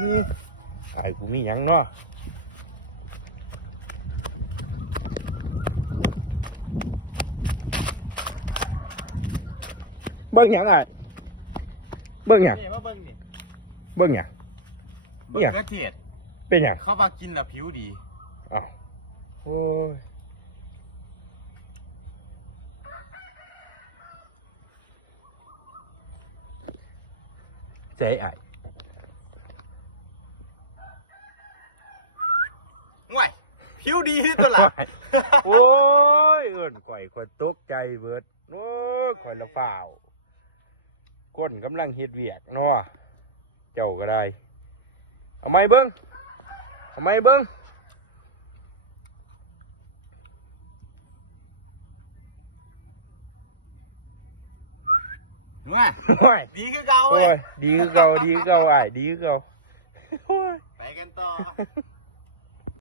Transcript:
ไอ้กูมีหยังเนาะเบิ่งหยังไอ้เบิ่งหยัง นี่มาเบิ่งนี่ เบิ่งหยัง เบิ่งกระเทียด เป็นหยัง เขามากินแล้วผิวดี อ้าวโอ้ยใจไอ้ ง่วยผิวดีที่ตัวหลัง โอ้ยเอิ้นข่อยคนตกใจเบิดโอ้ยข่อยละฝ่าวคนกำลังเฮ็ดเวียกเนาะเจ้าก็ได้เอาไม้เบิ้งเอาไม้เบิ้ง ง่วย โอ้ย ดีคือเก่า โอ้ เว้ ย ย ดีคือเก่าดีคือเก่าอ้ายดีคือเก่าโอ้ย ไปกันต่อ